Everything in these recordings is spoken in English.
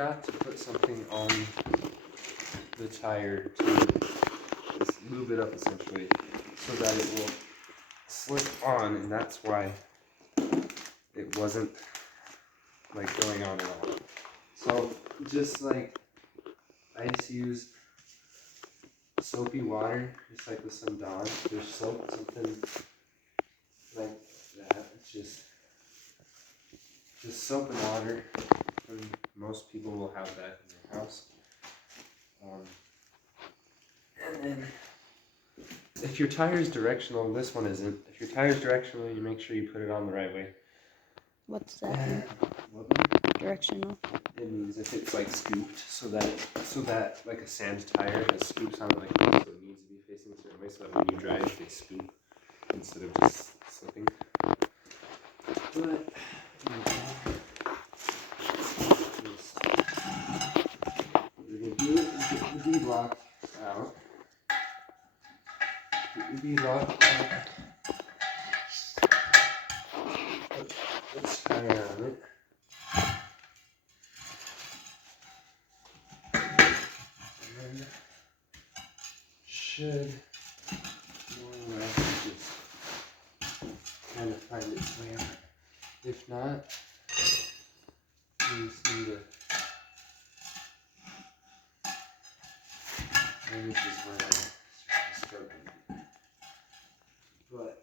forgot to put something on the tire to just move it up essentially so that it will slip on, and that's why it wasn't like going on at all. So just like I used to use soapy water, just like with some Dawn, there's soap, something like that. It's just soap and water, and most people will have that in their house. And then if your tire is directional, this one isn't. If your tire is directional, you make sure you put it on the right way. What's that mean? Directional. It means if it's like scooped, so that like a sand tire has scoops on it like this, so it needs to be facing a certain way, so that when you drive, they scoop instead of just slipping. But we're gonna do it. Get the D-block out. Get the D-block out. Put this tire on it. And then should more or less just kind of find its way out. If not, you just need to. And this is where I start to struggle. But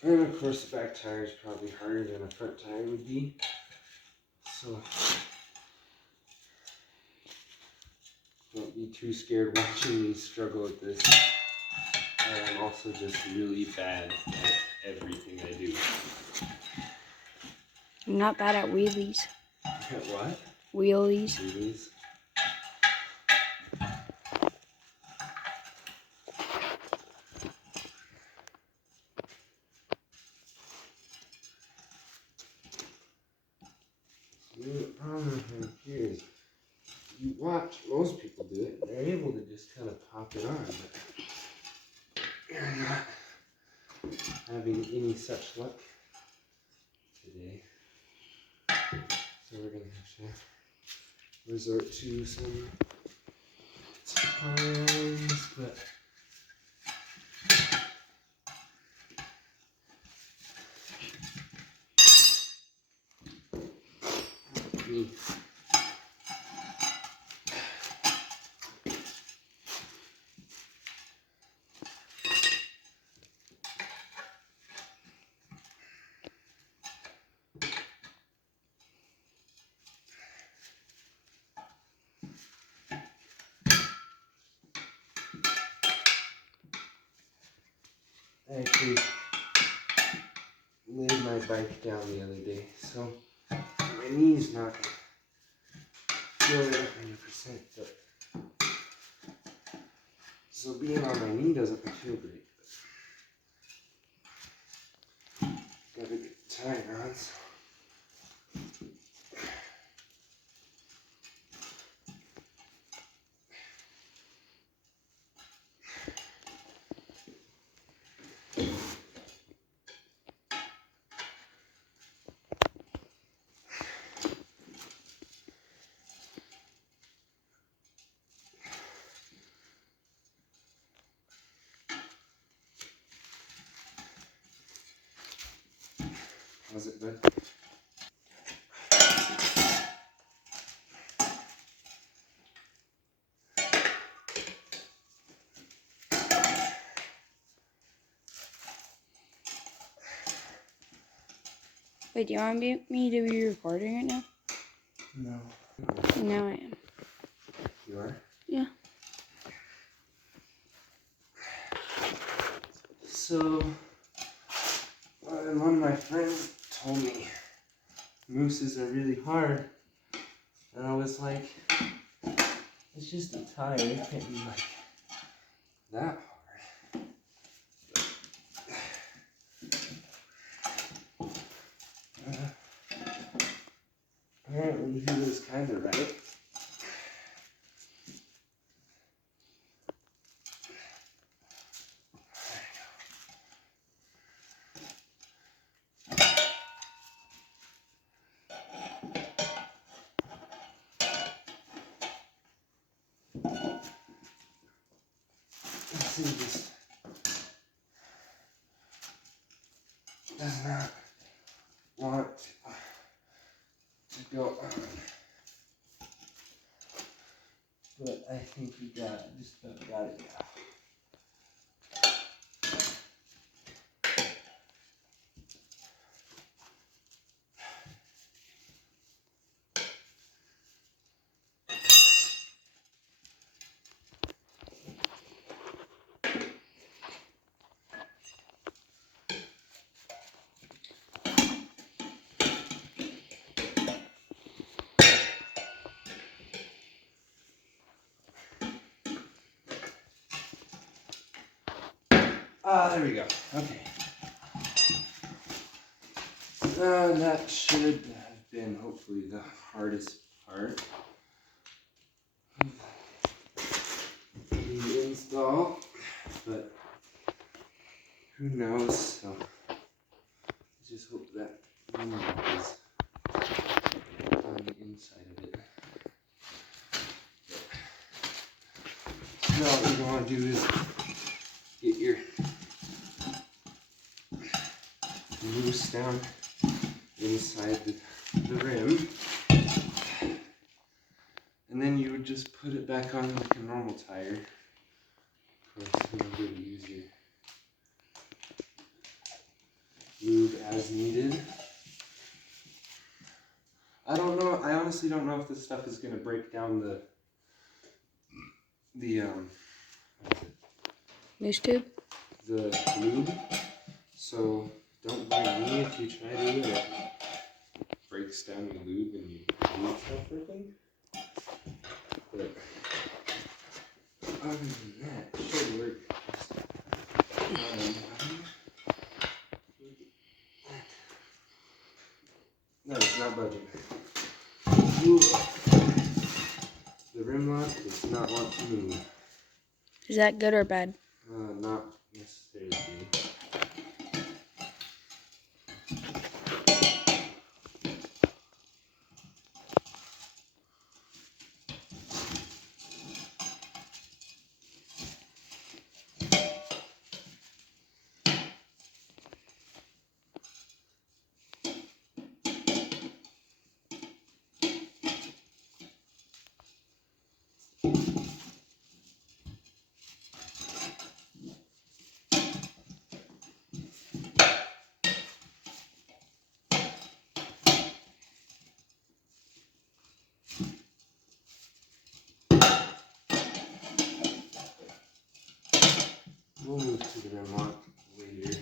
and of course the back tire is probably harder than a front tire would be. So don't be too scared watching me struggle with this. I am also just really bad at everything I do. I'm not bad at wheelies. At what? Wheelies. Wheelies. The problem here is you watch most people do it, and they're able to just kind of pop it on, but you're not having any such luck today. So we're going to have to resort to some tongs, but me. I actually laid my bike down the other day, so my knee's not feeling it 100%, but so being on my knee doesn't feel great. But gotta get the tire on, so. How's it, bud? Wait, do you want me to be recording right now? No. Now I am. You are? Yeah. So, one of my friends told me mousses are really hard. And I was like, it's just a tire. It can't be like that hard. Apparently he was kind of right. Let's see, this does not want to go on. But I think we just about got it now. There we go. Okay. That should have been hopefully the hardest part of the install, but who knows? So let's just hope that one is on the inside of it. Now what you want to do is get your mousse down inside the rim, and then you would just put it back on like a normal tire. Of course, you know, really use your lube as needed. I don't know. I honestly don't know if this stuff is gonna break down the Mousse tube? the lube. So don't blame me if you try to do it. It breaks down the lube and you lube stuff working. But other than that, it should work. No, it's not budging. The rim lock does not want to move. Is that good or bad? Not necessarily. We'll move to the rim lock later.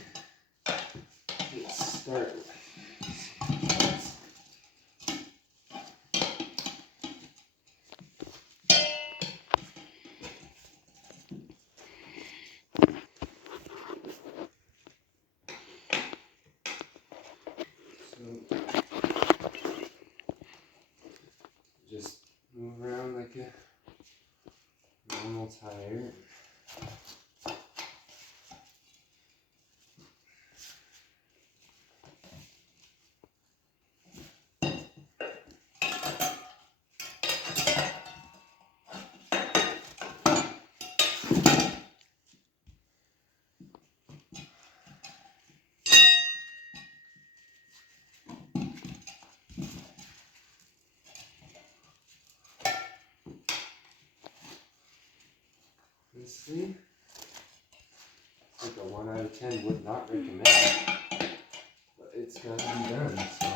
Let's start with just move around like a normal tire. Honestly, it's like a 1 out of 10 would not recommend. But it's gotta be done, so.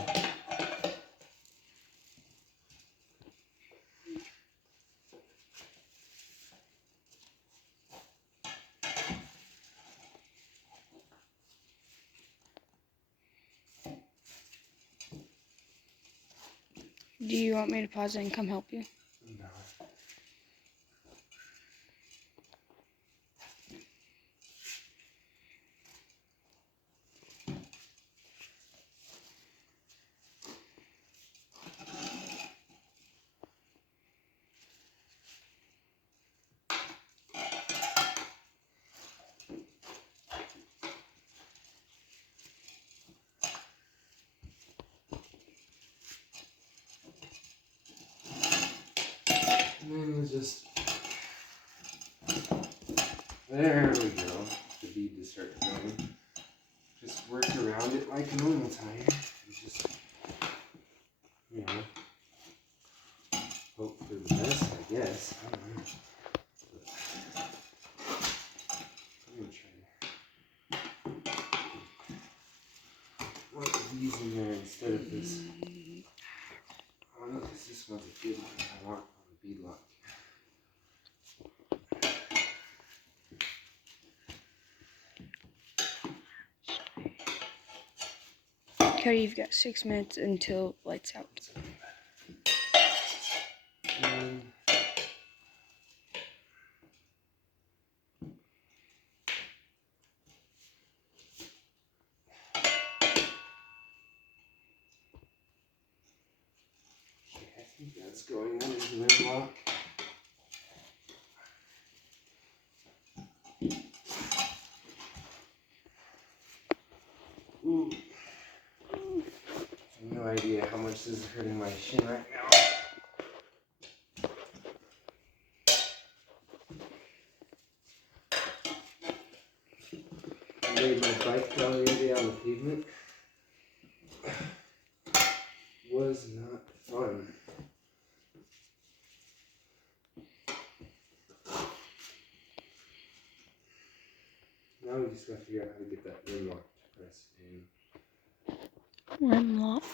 Do you want me to pause it and come help you? No. And then you just, there we go, the bead to start going. Just work around it like a normal tire. And just, you know, hope for the best, I guess. I don't know. But I'm gonna try one of these in there instead of this. Oh no, because this one's a good one I want on the bead lock. Cody, you've got 6 minutes until lights out. And okay, I think that's going under the rim lock. Ooh. I have no idea how much this is hurting my shin right now. I laid my bike down the other day on the pavement. Was not fun. Now we just gotta figure out how to get that rim lock to press in. Rim lock.